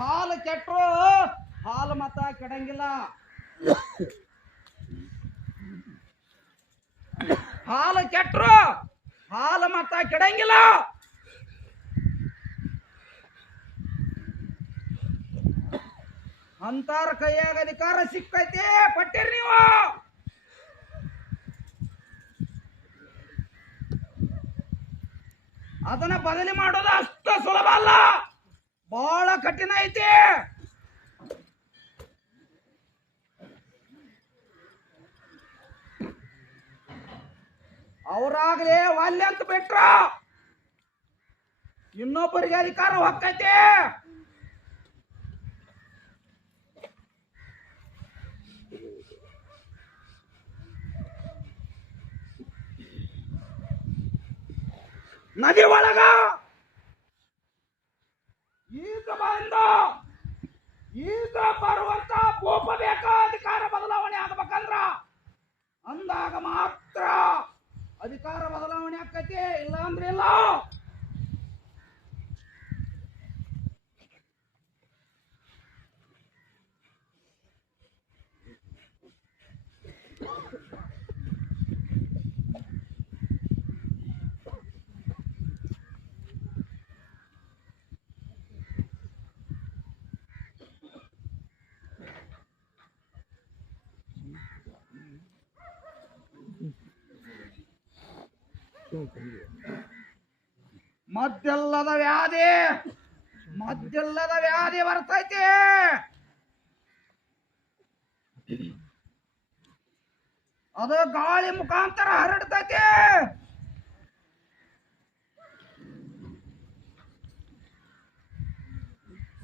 ಹಾಲು ಕೆಟ್ಟರು ಹಾಲು ಮತ ಕೆಡಂಗಿಲ್ಲ. ಹಾಲು ಕೆಟ್ಟರು ಹಾಲು ಮತ ಕೆಡಂಗಿಲ್ಲ. ಅಂತಾರ ಕೈಯಾಗ ಅಧಿಕಾರ ಸಿಕ್ಕೈತೆ, ಪಟ್ಟಿರಿ ನೀವು. ಅದನ್ನ ಬದಲಿ ಮಾಡೋದು ಅಷ್ಟು ಸುಲಭ ಅಲ್ಲ. ಬಹಳ ಕಠಿಣ ಐತಿ. ಅವರಾಗಲೇ ವಾಲ್ಯ ಅಂತ ಬಿಟ್ರ. ಇನ್ನೊಬ್ಬರಿಗೆ ಅಧಿಕಾರ ಹೊಕ್ಕೈತಿ. नदी वाला का ಮದ್ದೆಲ್ಲದ ವ್ಯಾಧಿ. ಮದ್ದೆಲ್ಲದ ವ್ಯಾಧಿ ಬರ್ತೈತಿ. ಅದು ಗಾಳಿ ಮುಖಾಂತರ ಹರಡ್ತೈತಿ.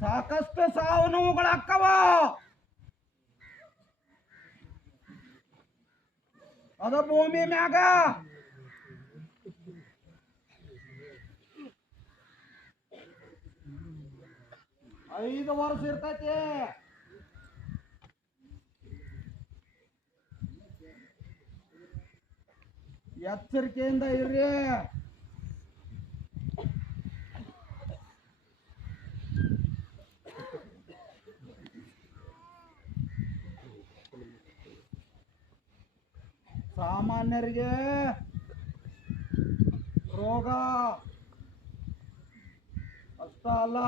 ಸಾಕಷ್ಟು ಸಾವು ನೋವುಗಳಾಕ್ಕವ ಅದು ಭೂಮಿ ಮ್ಯಾಗ ಐದು ವರ್ಷ ಇರ್ತೈತಿ. ಎಚ್ಚರಿಕೆಯಿಂದ ಇರ್ರಿ. ಸಾಮಾನ್ಯರಿಗೆ ರೋಗ ಅಷ್ಟ ಅಲ್ಲ.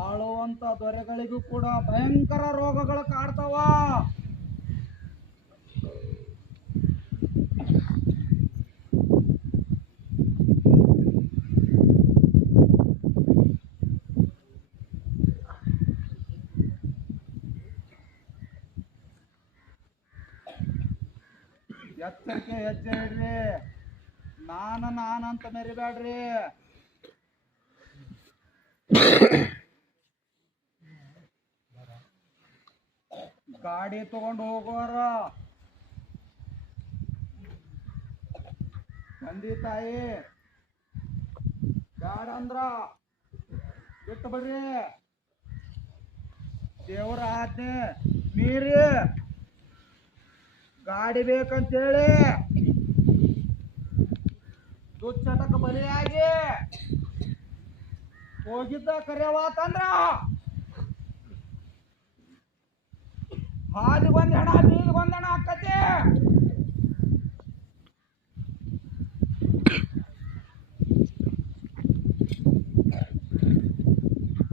ಆಳುವಂತ ದೊರೆಗಳಿಗೂ ಕೂಡ ಭಯಂಕರ ರೋಗಗಳು ಕಾಡ್ತಾವ. ಎಚ್ಚರಿಕೆ ಹೆಜ್ಜೆ ಇಡ್ರಿ. ನಾನ ನಾನಂತ ಮೆರಿಬೇಡ್ರಿ ಗಾಡಿ ತಗೊಂಡು ಹೋಗೋರ. ತಂದೆ ತಾಯಿ ಬ್ಯಾಡ ಅಂದ್ರ ಬಿಟ್ಟು ಬಿಡ್ರಿ. ದೇವರ ಆಜ್ಞೆ ಮೀರಿ ಗಾಡಿ ಬೇಕಂತೇಳಿ ದುಚ್ಚಟಕ್ಕೆ ಬಲಿಯಾಗಿ ಹೋಗಿದ್ದ ಕರೆಯವಾತಂದ್ರ ಹಾಲಿಗೆ ಒಂದ್ ಹಣ ಬೀದಿಗೆ ಒಂದ್ ಹೆಣ ಆಕ್ಕತಿ